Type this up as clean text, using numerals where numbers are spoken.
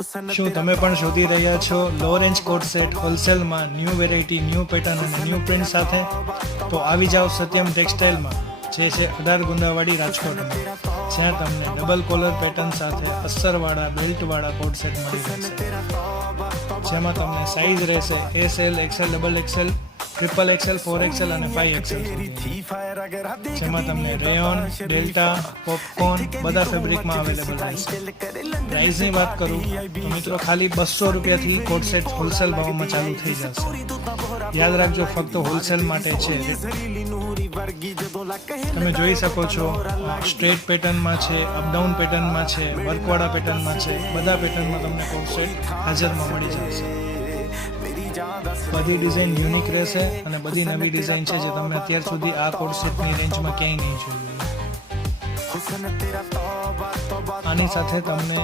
શું તમે પણ શોધી રહ્યા છો લો રેન્જ કોટ સેટ હોલસેલમાં ન્યૂ વેરાયટી, ન્યૂ પેટર્ન અને ન્યૂ પ્રિન્ટ સાથે? તો આવી જાઓ સત્યમ ટેક્સટાઇલમાં, જે છે 18 ગુંદાવાડી, રાજકોટમાં, જ્યાં તમને ડબલ કોલર પેટર્ન સાથે અસ્તરવાળા બેલ્ટવાળા કોટ સેટ મળી રહેશે, જેમાં તમને સાઇઝ રહેશે SL, XL, XXL, XXL, 4XL અને 5XL, જેમાં તમને રેયોન, ડેલ્ટા, પોપકોર્ન બધા ફેબ્રિકમાં અવેલેબલ રહેશે. પ્રાઇસની વાત કરું તો મિત્રો ખાલી 200 રૂપિયાથી કોટ સેટ હોલસેલ ભાવમાં ચાલુ થઈ જશે. યાદ રાખજો, ફક્ત હોલસેલ માટે છે. તમે જોઈ શકો છો સ્ટ્રેટ પેટર્નમાં છે, અપડાઉન પેટર્નમાં છે, વર્કવાળા પેટર્નમાં છે, બધા પેટર્નમાં તમને કોટ સેટ હાજરમાં મળી જશે. બધી ડિઝાઇન યુનિક રહેશે અને બધી નવી ડિઝાઇન છે જે તમને અત્યાર સુધી આ કોટ સેટની રેન્જમાં ક્યાંય નહીં જોઈ. આની સાથે તમને